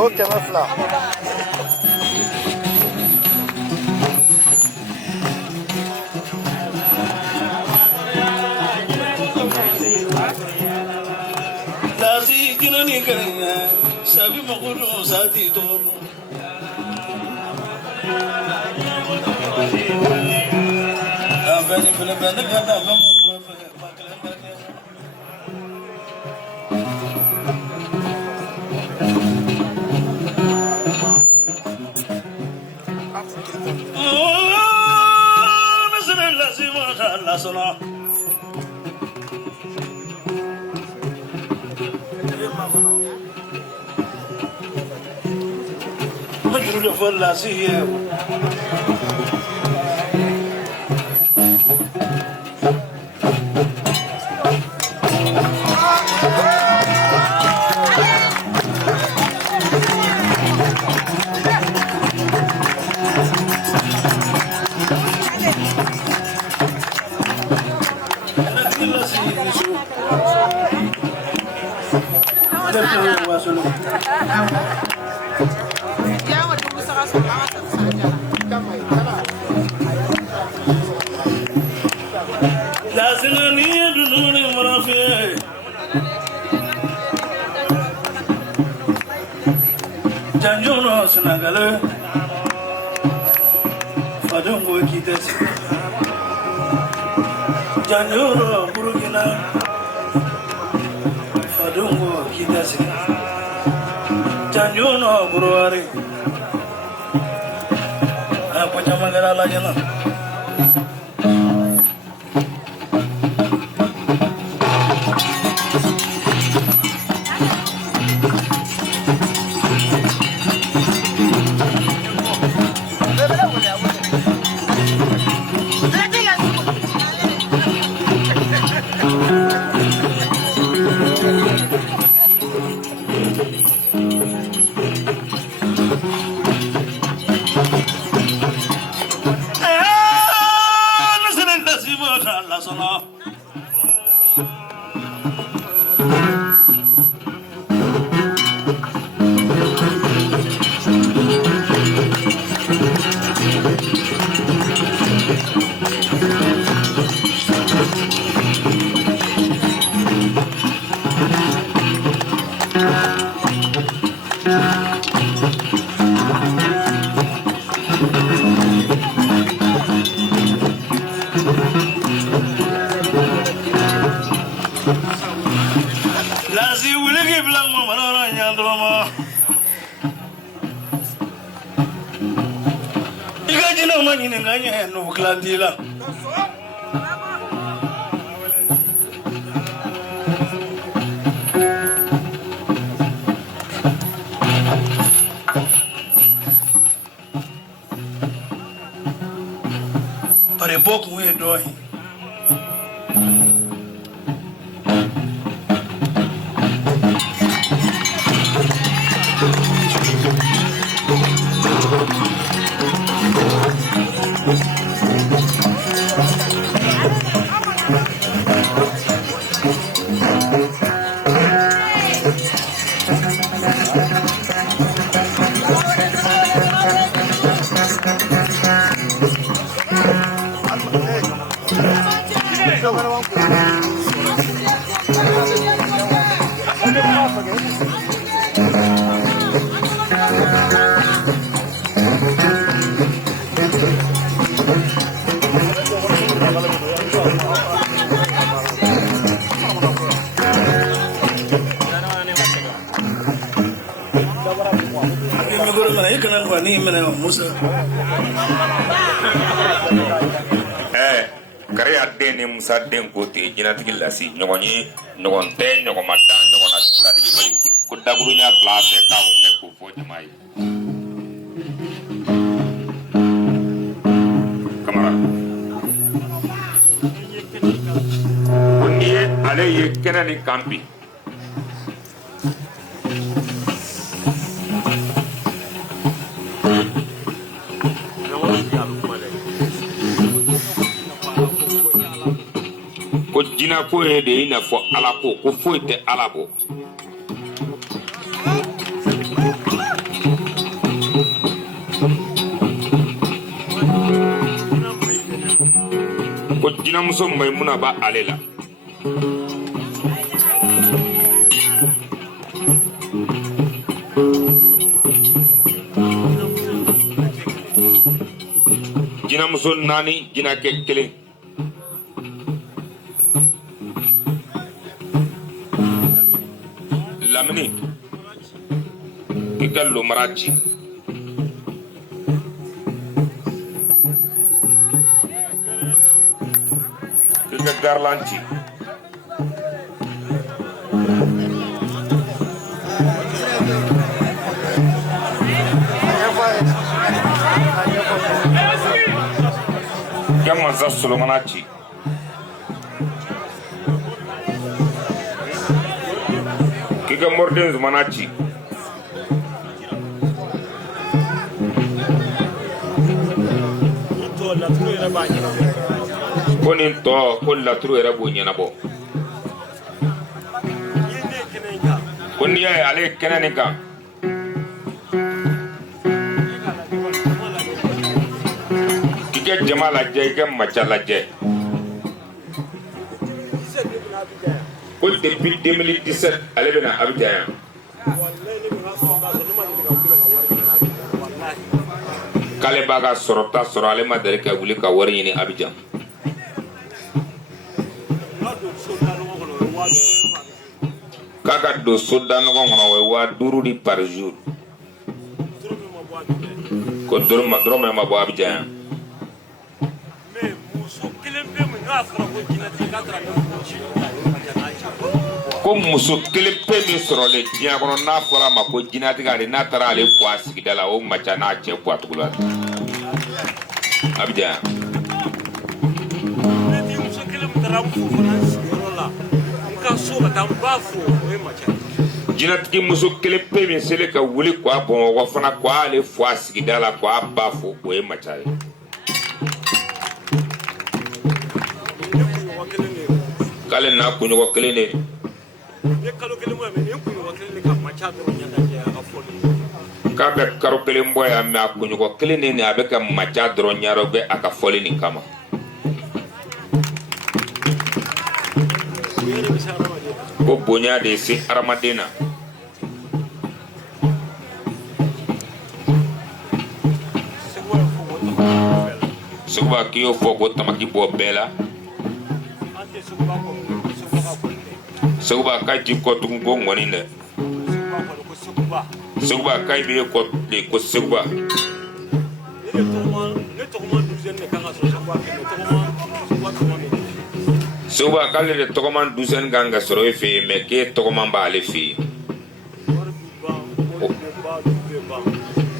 Ok, meuf là. Pare pouco we dói. Kare adde ni Musa den kote jinatigi lasi nyogoni nyogonte nyogomata nyogona ladi mai ko daburunya place ka o ke ko fo mai kamara kunye ale ye kenani kampi ko jina ko e de ina fo ala ko foite ala bo ko jina muso maimuna ba alela jina muso nani jina ke kelen lamini kika lomarachi kika garlanchi kama za solomanachi kika morden zumanachi konin to ko latru era bunyana bo konni ya ale kenani ka kike jamala je ke machala je ko depuis 2017 ale bena Abidjan kale baga sorota soro ale ma dere ka wuli ka wari ni Abidjan kaka do soda no ngono we wa duru di par jour ko drome ma bo Abidjan ko muso kelen pe min sɔrɔlen diɲɛ kɔnɔ n'a fɔra ma ko jinɛtigɛ ale n'a taara ale fɔ a sigida la o maca n'a cɛ fɔ a tugu la Abidjan jinɛtigi muso kelen pe min selen ka wuli k'a Bamakɔ fana k'ale fɔ a sigida la k'a ba fɔ o ye maca ye k'ale n'a kunɲɔgɔn kelen de k'a bɛ karo kelen bɔ yan mɛ a kunɲɔgɔn kelen de a bɛ ka maca dɔrɔn ɲarɔ bɛ a ka fɔli nin kama ko bonya de se adamaden na Seguba k'i y'o fɔ ko tamaki bɔ bɛɛ la Seguba ka ji kɔ tugun ko ŋɔni dɛ Seguba ka bɛ kɔ de ko Seguba Seguba k'ale de tɔgɔman douzaine kan ka sɔrɔ e fɛ yen mais k'e tɔgɔman b'ale fɛ yen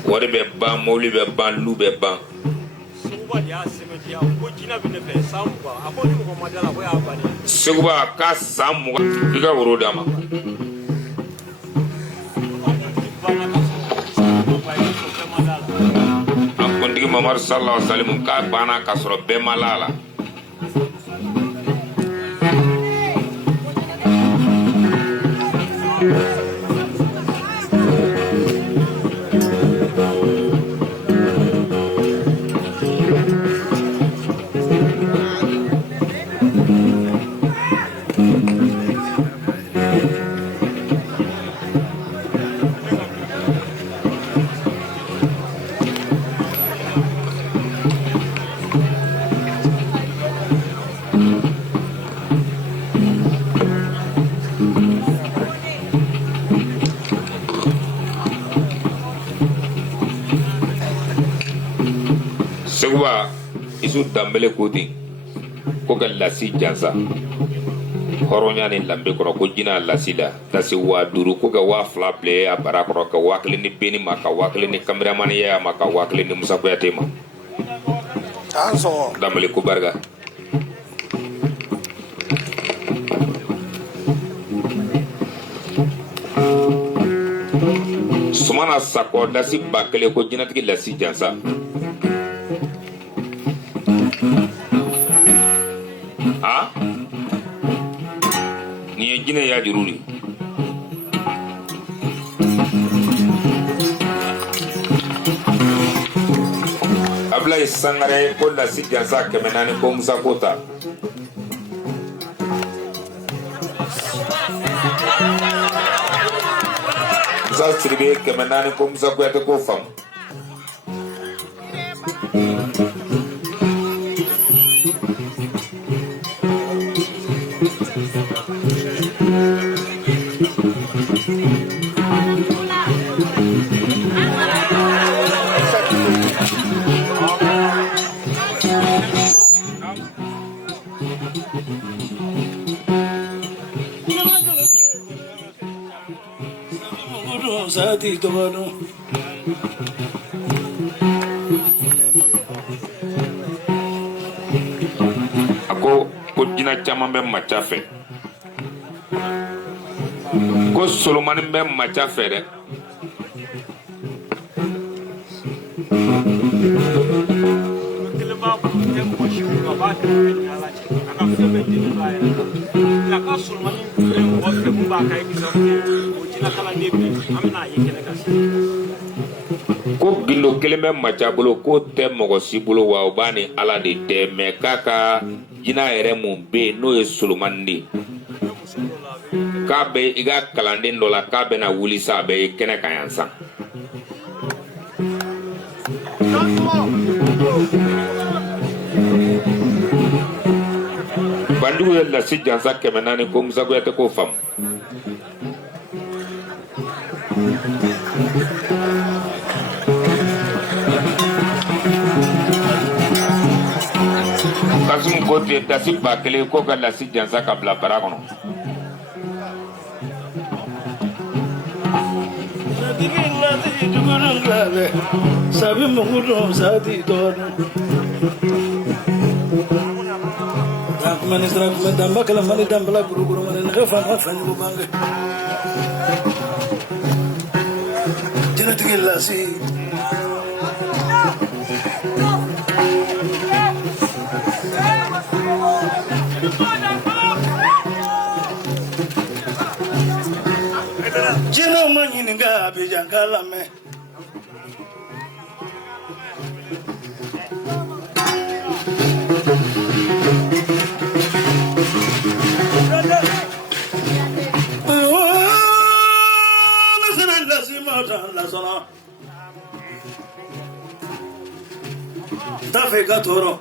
wari bɛ ban mobili bɛ ban lu bɛ ban Seguba ka san 20 i ka woro d'a ma an kuntigi Mamadu sallallahu alaihi wasallam k'a banna ka sɔrɔ bɛɛ ma la la Seguba isu dambele koti ko ka lasi jansa horonya ni lambe kono ko jina lasila tasi wa duru ko ga wa fla ble a bara kono ka wakli ni beni maka wakli ni cameraman ya maka wakli ni musa ko yatema anso dambele ko barga sumana sako lasi bakele ko jina tigi lasi jansa ha ni jina ya jururi abla sangare ko lasi jansa kemenani ko musa kota za sirbe kemenani ko musa ko yata ko fam Zati tobano ako ko jina caman bɛ maca fɛ ko solomani bɛ maca fɛ dɛ ko gindo kelen bɛ maca bolo ko tɛ mɔgɔ si bolo wa o b'a ni ala de tɛ mɛ k'a ka jina yɛrɛ mun bɛ yen n'o ye solomani de k'a bɛ i ka kalanden dɔ la k'a bɛna wuli sa a bɛ ye kɛnɛ kan yan san bandiw ye lasi jansa 400 ko musa kuyate k'o faamu Kasum ko te dasi bakele ko ka lasi jansa ka bila bara kɔnɔ sabi mungudo zati tobano mani sra kuma damba kala mani damba guru mani ngefa ma fanyu bange jina tigilla si jina mani nga be jangala me Tafe gatoro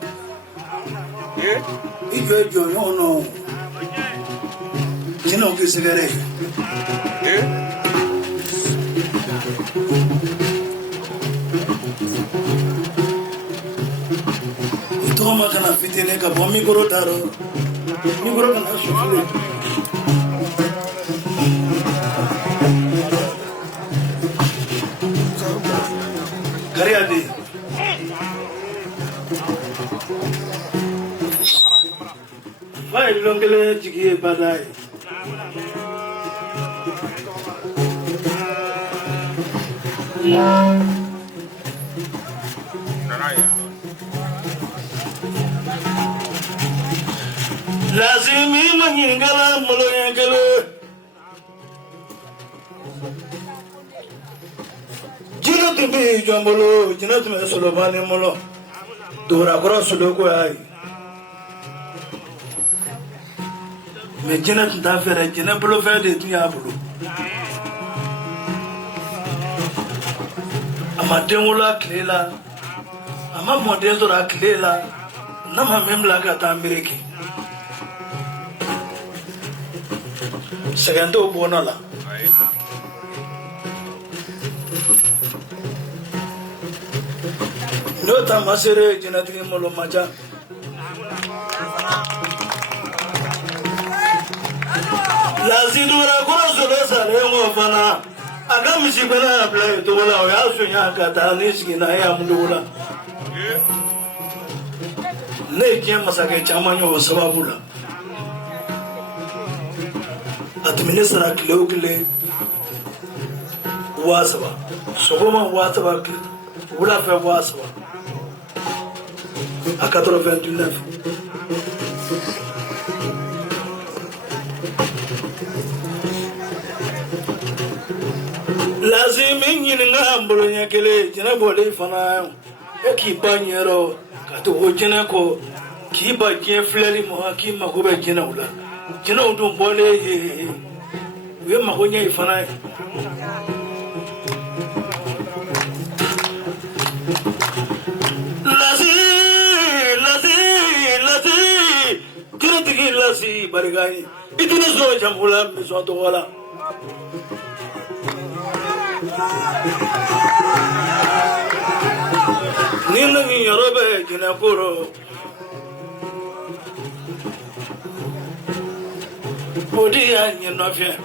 ijo yo no jino kisigare toma kana fitene ka bomi goro taro mi goro kana sufule kariade vai longele jigi badai lazimi manyingala mulo yengele jina tumbi jambolo jina tumbe solobani mulo dora kora sologo ai me jina tunda fere jina bolo fere de tuya bolo ama denwola klela ama modezo ra klela na ma memla ka ta ameriki segando bonala Nyota masere jinatiki molo macha. Lazidura kura sole sale ngofana. Aga misibana apply to wala ya sunya kata niskina ya mndula. Ne kien masake chamanyo sababula. Administra kilokile wasaba. Sogoma wasaba wala fa wasaba. À 89. Lazim nyinga mbolonya kele jina bole fana ekipa nyero kato hojina ko kiba je fleri mo akima ko be jina ula jina udu bole we makonya ifana Lasi barigani itine so jambula miso to wala nina ni yorobe kina kuro odi ya nyino fie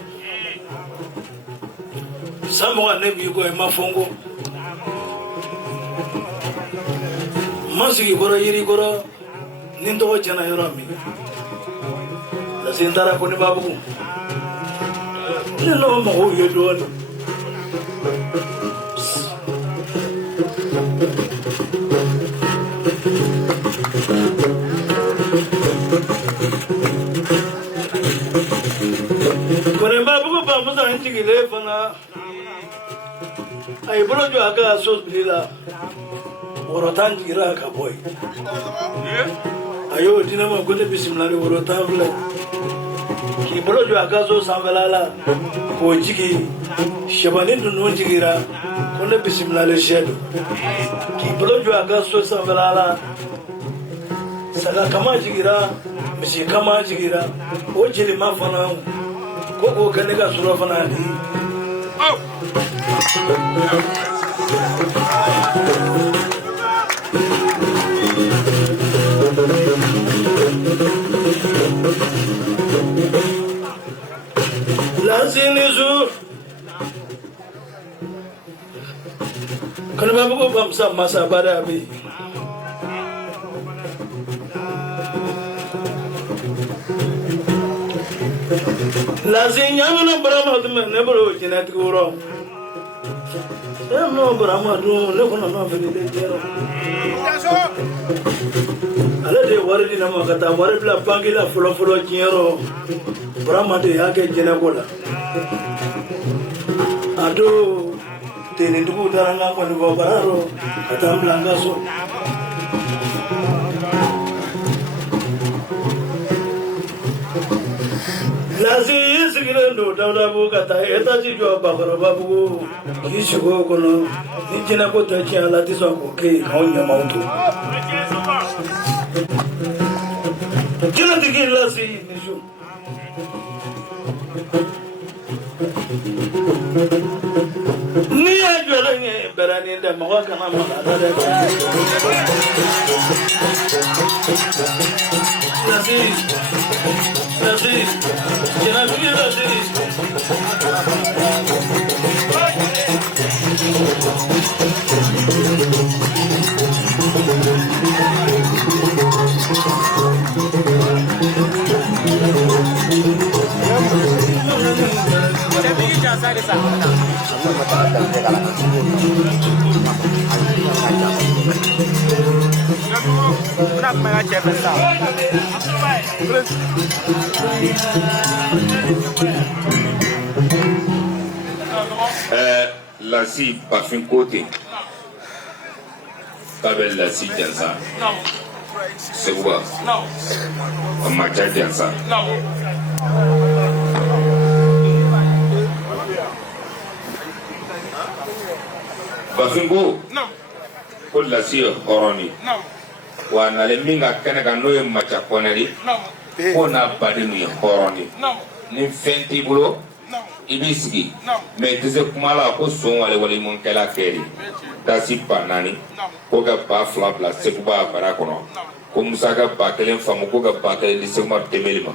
samwa ne bi ko e mafongo masigi goro yiri goro nindo jana yoromi Sindara kuni babu ni no mo yedo no kuni babu ko babu sa injigile fana ay bolo jo aga sos bilila worotan jira ka boy ayo dinama ko de bismillah worotan vle ki bolo jo agazo sambalala ko jigi shabani dunu jigira ko ne bismillah le shedo ki bolo jo agazo sambalala sala kama jigira mishi kama jigira o jili ma fana ko kane ga sura fana ni Lazinizu kana babu ko bamsa masa bada bi lazinya na brama dum ne bro jinat goro no brama do ne kono no fini de jero ala de wardi na makata waribla bangila folo jero brama de yake jina gola ado tene ndugu daranga kwa ni babararo atamblanga so lazi sigirendo dawda bu kata eta ji jo bakara babu kishigo kono nijina ko tachi ala tiso ko ke kaunya mautu kila digi lazi nishu ni ajwala ni berani da mawaka na mala da lazi jina digi lazi Lasi parfum côté Kabel Lasi Jansa c'est quoi non Macha Jansa non parfum go non ko Lasi horoni non wa na le minga kenega no Macha koneri non ko na badinu horoni non ni fenti bulo non ibisigi mais tese kumala ko son wale wale mon kala keri tasi panani ko ga ba fla bla sekuba bara kono ko musa ga ba kelen famu ko ga ba kelen di sekuma temelima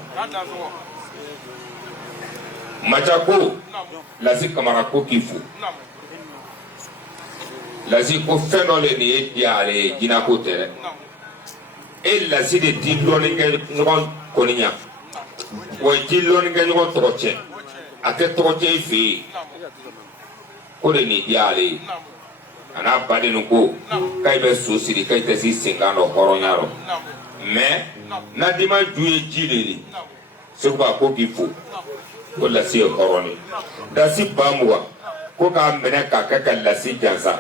Machako lasi kamara ko kifu lasi ko feno le ni dia ale jina ko tere e lasi de ti loni ke ngon koninya wo ti loni ke ngon troche ate troche fi ko le ni dia ale ana bade no ko kai be susiri kai te si singano horonyaro mais na dima juye jileli sekuba ko kifu ko lasi horoni dasi bamwa ko ka mene ka ka lasi jansa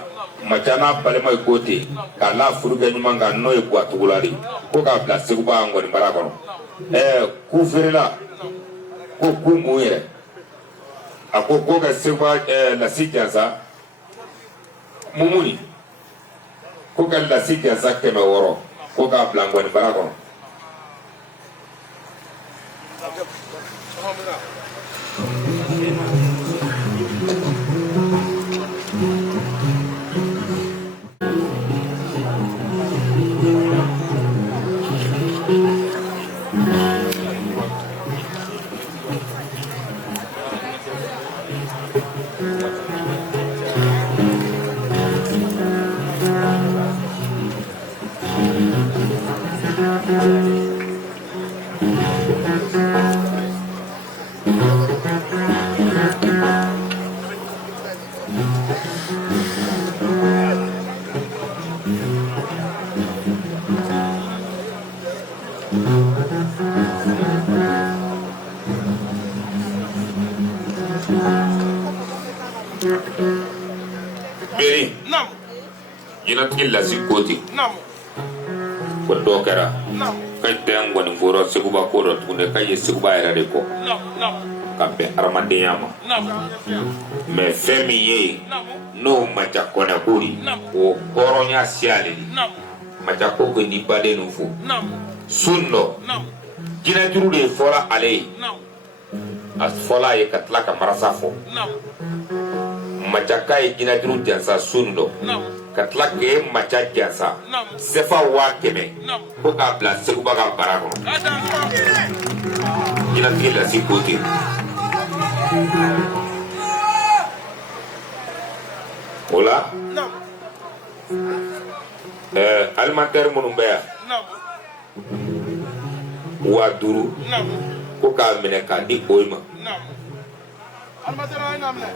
machana balema kote ka la furuga nyuma nga no e kwa tugulari ko ka bla sekuba ngoni barakono ku ferela ko ku muire ako ko ka sekuba lasi jansa mumuni ko ka lasi jansa keme woro ko ka bla ngoni barakono Beri jina tigi lasi koti ko dokera kay ten ngoni ngoro sekuba ko do tunde kay sekuba era de ko kambe armadeyama mais femi ye no macha kona kuri o horonya siale macha ko ko ni bade no fu sunno jina juru de fola ale as fola ye katla ka marasa fo macha kay jina juru jansa sunno katla ke macha jansa sefa wa keme ko ka bla sekuba ka barako jina tila sikoti Ola? Alimentaire munumbeya. Wa duru. Ko ka mene ka di oima. Alimentaire ay namne.